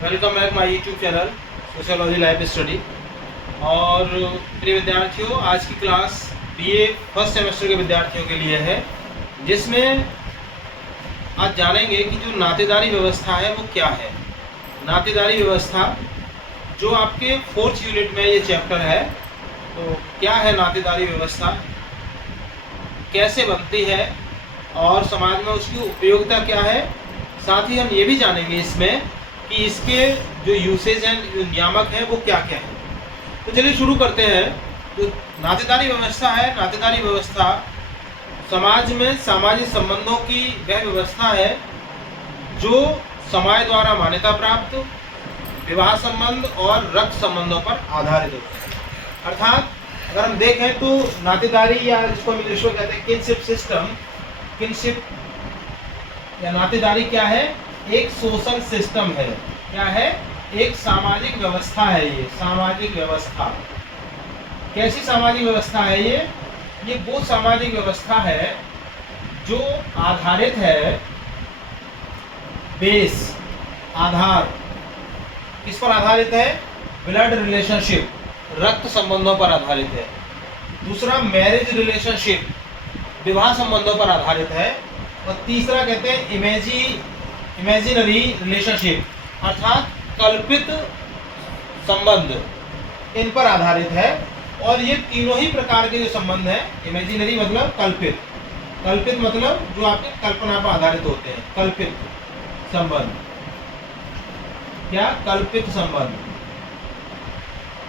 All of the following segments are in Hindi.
Welcome back my YouTube channel sociology life study. और प्रिय विद्यार्थियों, आज की क्लास बीए फर्स्ट सेमेस्टर के विद्यार्थियों के लिए है, जिसमें आज जानेंगे कि जो नातेदारी व्यवस्था है वो क्या है। नातेदारी व्यवस्था जो आपके फोर्थ यूनिट में ये चैप्टर है, तो क्या है नातेदारी व्यवस्था, कैसे बनती है और समाज में उसकी उपयोगिता क्या है। साथ ही हम ये भी जानेंगे इसमें कि इसके जो यूसेज एंड नियामक हैं वो क्या क्या हैं। तो चलिए शुरू करते हैं। तो नातेदारी व्यवस्था है, नातेदारी व्यवस्था समाज में सामाजिक संबंधों की वह व्यवस्था है जो समाज द्वारा मान्यता प्राप्त विवाह संबंध और रक्त संबंधों पर आधारित होते हैं। अर्थात अगर हम देखें तो नातेदारी, या जिसको हम इंग्लिश में कहते हैं किनशिप सिस्टम, किनशिप या नातेदारी क्या है? एक सोशल सिस्टम है। क्या है? एक सामाजिक व्यवस्था है। ये सामाजिक व्यवस्था कैसी सामाजिक व्यवस्था है? ये वो सामाजिक व्यवस्था है जो आधारित है, बेस, आधार किस पर आधारित है? ब्लड रिलेशनशिप, रक्त संबंधों पर आधारित है। दूसरा मैरिज रिलेशनशिप, विवाह संबंधों पर आधारित है। और तीसरा कहते हैं इमेजिनरी रिलेशनशिप, अर्थात कल्पित संबंध, इन पर आधारित है। और ये तीनों ही प्रकार के जो संबंध हैं, इमेजिनरी मतलब कल्पित, कल्पित मतलब जो आपकी कल्पना पर आधारित होते हैं, कल्पित संबंध। क्या? कल्पित संबंध।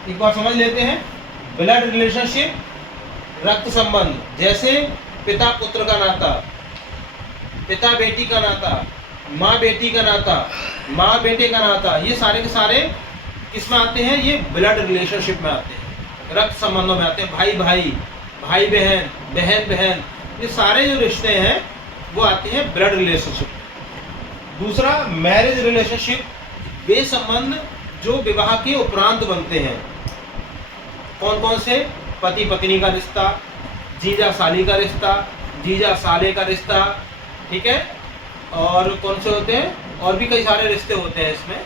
एक बार समझ लेते हैं। ब्लड रिलेशनशिप, रक्त संबंध, जैसे पिता पुत्र का नाता, पिता बेटी का नाता, माँ बेटी का नाता, माँ बेटे का नाता, ये सारे के सारे किस में आते हैं? ये ब्लड रिलेशनशिप में आते हैं, रक्त संबंधों में आते हैं। भाई भाई, भाई बहन, बहन बहन, ये सारे जो रिश्ते हैं वो आते हैं ब्लड रिलेशनशिप। दूसरा मैरिज रिलेशनशिप, वे संबंध जो विवाह के उपरांत बनते हैं। कौन कौन से? पति पत्नी का रिश्ता, जीजा साली का रिश्ता, जीजा साले का रिश्ता, ठीक है। और कौन से होते हैं? और भी कई सारे रिश्ते होते हैं इसमें,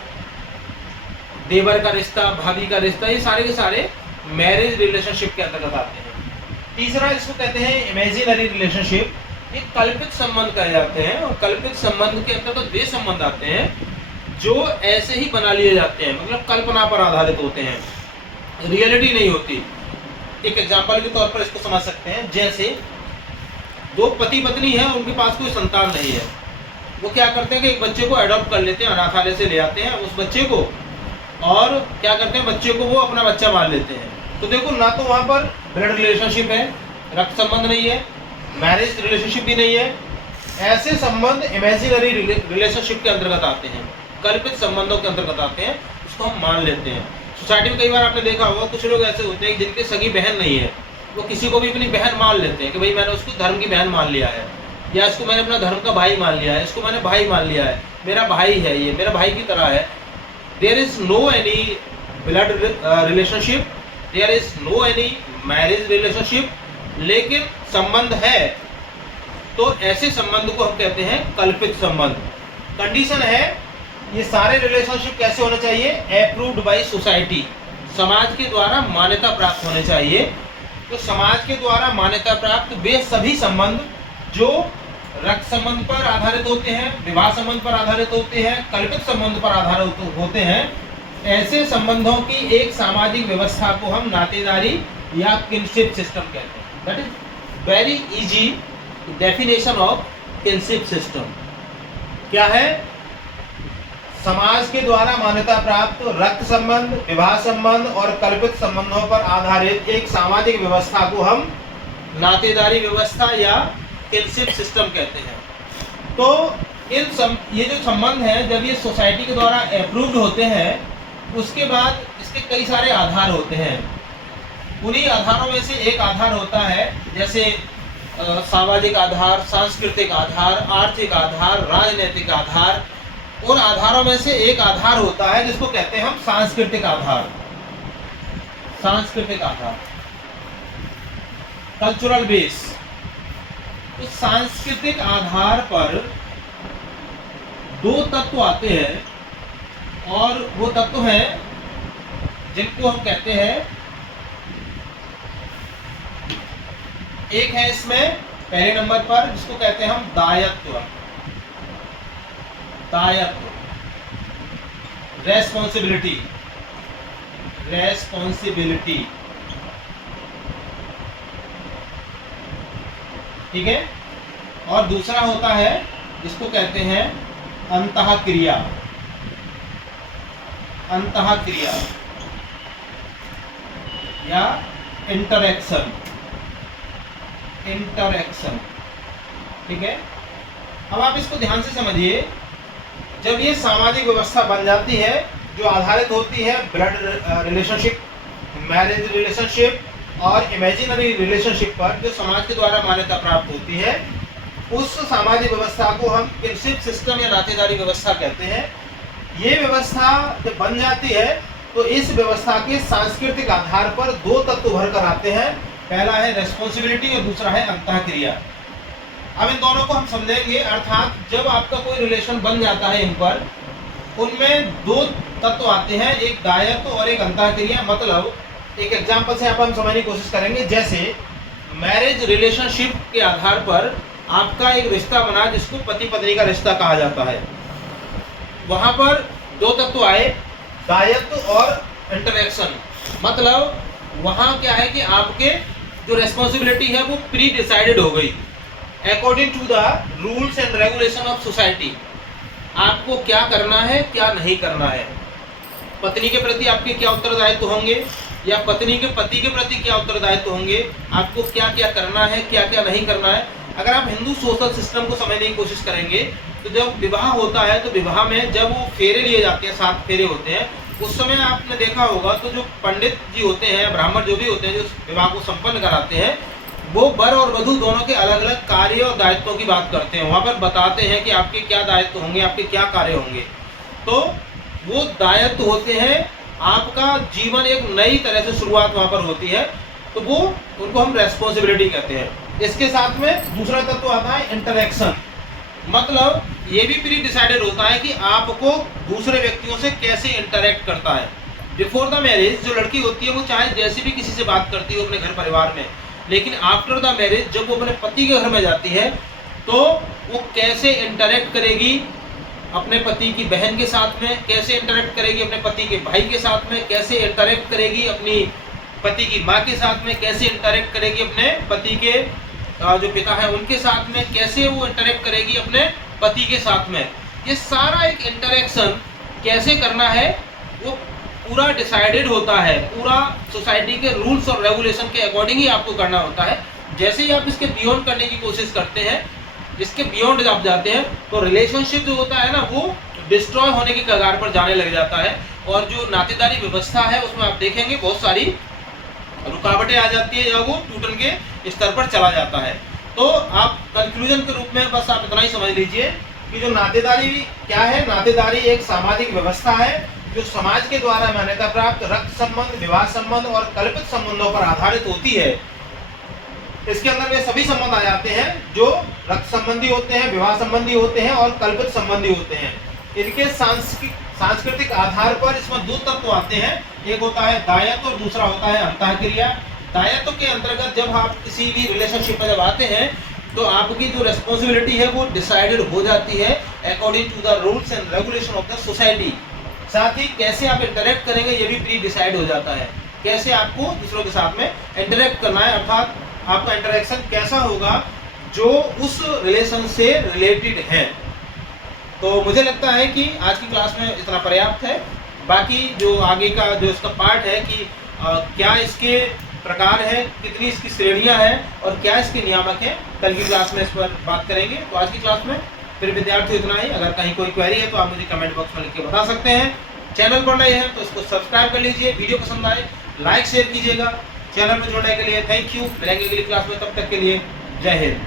देवर का रिश्ता, भाभी का रिश्ता, ये सारे के सारे मैरिज रिलेशनशिप के अंतर्गत आते हैं। तीसरा इसको कहते हैं इमेजिनरी रिलेशनशिप, ये कल्पित संबंध कहे जाते हैं। और कल्पित संबंध के अंतर्गत वे संबंध आते हैं जो ऐसे ही बना लिए जाते हैं, मतलब कल्पना पर आधारित होते हैं, रियलिटी नहीं होती। एक एग्जाम्पल के तौर पर इसको समझ सकते हैं, जैसे दो पति पत्नी है, उनके पास कोई संतान नहीं है, वो क्या करते हैं कि एक बच्चे को अडॉप्ट कर लेते हैं, अनाथालय से ले आते हैं उस बच्चे को, और क्या करते हैं, बच्चे को वो अपना बच्चा मान लेते हैं। तो देखो, ना तो वहाँ पर ब्लड रिलेशनशिप है, रक्त संबंध नहीं है, मैरिज रिलेशनशिप भी नहीं है, ऐसे संबंध इमेजिनरी रिलेशनशिप के अंतर्गत आते हैं, कल्पित संबंधों के अंतर्गत आते हैं, उसको हम मान लेते हैं। सोसाइटी में कई बार आपने देखा होगा, कुछ लोग ऐसे होते हैं जिनके सगी बहन नहीं है, वो किसी को भी अपनी बहन मान लेते हैं कि भाई मैंने उसको धर्म की बहन मान लिया है, या इसको मैंने अपना धर्म का भाई मान लिया है, इसको मैंने भाई मान लिया है, मेरा भाई है, ये मेरा भाई की तरह है। There is no any blood relationship, there is no any marriage relationship, लेकिन संबंध है, तो ऐसे संबंध को हम कहते हैं कल्पित संबंध। कंडीशन है, ये सारे रिलेशनशिप कैसे होने चाहिए? अप्रूव्ड बाय सोसाइटी, समाज के द्वारा मान्यता प्राप्त होने चाहिए। तो समाज के द्वारा मान्यता प्राप्त वे सभी संबंध जो रक्त संबंध पर आधारित होते हैं, विवाह संबंध पर आधारित होते हैं, कल्पित संबंध पर आधारित होते हैं, ऐसे संबंधों की एक सामाजिक व्यवस्था को हम नातेदारी या किनशिप सिस्टम कहते हैं। That is very easy definition of kinship system. क्या है? समाज के द्वारा मान्यता प्राप्त रक्त संबंध, विवाह संबंध और कल्पित संबंधों पर आधारित एक सामाजिक व्यवस्था को हम नातेदारी व्यवस्था या किनशिप सिस्टम कहते हैं। तो ये जो संबंध हैं, जब ये सोसाइटी के द्वारा अप्रूव्ड होते हैं, उसके बाद इसके कई सारे आधार होते हैं। उन्हीं आधारों में से एक आधार होता है, जैसे सामाजिक आधार, सांस्कृतिक आधार, आर्थिक आधार, राजनीतिक आधार। उन आधारों में से एक आधार होता है जिसको कहते हैं हम सांस्कृतिक आधार, सांस्कृतिक आधार, कल्चरल बेस। तो सांस्कृतिक आधार पर दो तत्व आते हैं, और वो तत्व हैं जिनको हम कहते हैं, एक है इसमें पहले नंबर पर जिसको कहते हैं हम दायित्व, रेस्पॉन्सिबिलिटी, ठीक है। और दूसरा होता है जिसको कहते हैं अंतःक्रिया, या इंटरैक्शन, ठीक है। अब आप इसको ध्यान से समझिए, जब ये सामाजिक व्यवस्था बन जाती है जो आधारित होती है ब्लड रिलेशनशिप, मैरिज रिलेशनशिप और इमेजिनरी रिलेशनशिप पर, जो समाज के द्वारा मान्यता प्राप्त होती है, उस सामाजिक व्यवस्था को हम किनशिप सिस्टम या नातेदारी व्यवस्था कहते हैं। ये व्यवस्था जब बन जाती है तो इस व्यवस्था के सांस्कृतिक आधार पर दो तत्व भर कर आते हैं, पहला है रेस्पॉन्सिबिलिटी और दूसरा है अंतःक्रिया। अब इन दोनों को हम समझेंगे, अर्थात जब आपका कोई रिलेशन बन जाता है इन पर, उनमें दो तत्व आते हैं, एक दायित्व और एक अंतःक्रिया। मतलब एक एग्जांपल से हम समझने की कोशिश करेंगे, जैसे मैरिज रिलेशनशिप के आधार पर आपका एक रिश्ता बना जिसको पति पत्नी का रिश्ता कहा जाता है। वहां पर दो तत्व आए, दायित्व और इंटरैक्शन। मतलब वहां क्या है कि आपके जो रेस्पॉन्सिबिलिटी है वो प्री डिसाइडेड हो गई according to the rules and regulation of society. आपको क्या करना है, क्या नहीं करना है, पत्नी के प्रति आपके क्या उत्तरदायित्व होंगे या पत्नी के पति के प्रति क्या उत्तरदायित्व होंगे, आपको क्या क्या करना है, क्या क्या नहीं करना है। अगर आप हिंदू सोशल सिस्टम को समझने की कोशिश करेंगे तो जब विवाह होता है तो विवाह में जब वो फेरे लिए जाते हैं, 7 फेरे होते हैं, उस समय आपने देखा होगा तो जो पंडित जी होते हैं, ब्राह्मण जो भी होते हैं, जो विवाह को संपन्न कराते हैं, वो वर और वधू दोनों के अलग अलग कार्य और दायित्वों की बात करते हैं। वहाँ पर बताते हैं कि आपके क्या दायित्व होंगे, आपके क्या कार्य होंगे। तो वो दायित्व होते हैं, आपका जीवन एक नई तरह से शुरुआत वहाँ पर होती है, तो वो उनको हम रेस्पॉन्सिबिलिटी कहते हैं। इसके साथ में दूसरा तत्व आता है इंटरैक्शन। मतलब ये भी प्री डिसाइडेड होता है कि आपको दूसरे व्यक्तियों से कैसे इंटरेक्ट करता है। बिफोर द मैरिज जो लड़की होती है वो चाहे जैसे भी किसी से बात करती हो अपने घर परिवार में, लेकिन आफ्टर द मैरिज जब वो अपने पति के घर में जाती है तो वो कैसे इंटरेक्ट करेगी अपने पति की बहन के साथ में, कैसे इंटरेक्ट करेगी अपने पति के भाई के साथ में, कैसे इंटरेक्ट करेगी अपनी पति की माँ के साथ में, कैसे इंटरेक्ट करेगी अपने पति के जो पिता है उनके साथ में, कैसे वो इंटरेक्ट करेगी अपने पति के साथ में। ये सारा एक इंटरेक्शन कैसे करना है वो पूरा डिसाइडेड होता है, पूरा सोसाइटी के रूल्स और रेगुलेशन के अकॉर्डिंग ही आपको करना होता है। जैसे ही आप इसके बियॉन्ड करने की कोशिश करते हैं, इसके बियॉन्ड आप जाते हैं, तो रिलेशनशिप जो होता है ना वो डिस्ट्रॉय होने की कगार पर जाने लग जाता है। और जो नातेदारी व्यवस्था है उसमें आप देखेंगे बहुत सारी रुकावटें आ जाती है या वो टूटन के स्तर पर चला जाता है। तो आप कंक्लूजन के रूप में बस आप इतना ही समझ लीजिए कि जो नातेदारी क्या है, नातेदारी एक सामाजिक व्यवस्था है जो समाज के द्वारा मान्यता प्राप्त रक्त संबंध, विवाह संबंध और कल्पित संबंधों पर आधारित होती है। इसके अंदर वे सभी संबंध आ जाते हैं जो रक्त संबंधी होते हैं, विवाह संबंधी होते हैं और कल्पित संबंधी होते हैं। इनके सांस्कृतिक आधार पर इसमें दो तत्व आते हैं, एक होता है दायित्व और दूसरा होता है अंतःक्रिया। दायित्व के अंतर्गत जब आप किसी भी रिलेशनशिप में जब आते हैं तो आपकी जो रेस्पॉन्सिबिलिटी है वो डिसाइडेड हो जाती है according to the rules and regulation of the society. साथ ही कैसे आप इंटरेक्ट करेंगे ये भी प्री डिसाइड हो जाता है, कैसे आपको दूसरों के साथ में इंटरेक्ट करना है, अर्थात आपका इंटरेक्शन कैसा होगा जो उस रिलेशन से रिलेटेड है। तो मुझे लगता है कि आज की क्लास में इतना पर्याप्त है। बाकी जो आगे का जो इसका पार्ट है कि क्या इसके प्रकार है, कितनी इसकी श्रेणियां हैं और क्या इसके नियामक हैं, कल की क्लास में इस पर बात करेंगे। तो आज की क्लास में फिर विद्यार्थी इतना ही। अगर कहीं कोई क्वेरी है तो आप मुझे कमेंट बॉक्स में लिख के बता सकते हैं। चैनल पर नए हैं तो इसको सब्सक्राइब कर लीजिए, वीडियो पसंद आए लाइक शेयर कीजिएगा। चैनल में जुड़ने के लिए थैंक यू। मिलेंगे अगली क्लास में, तब तक के लिए जय हिंद।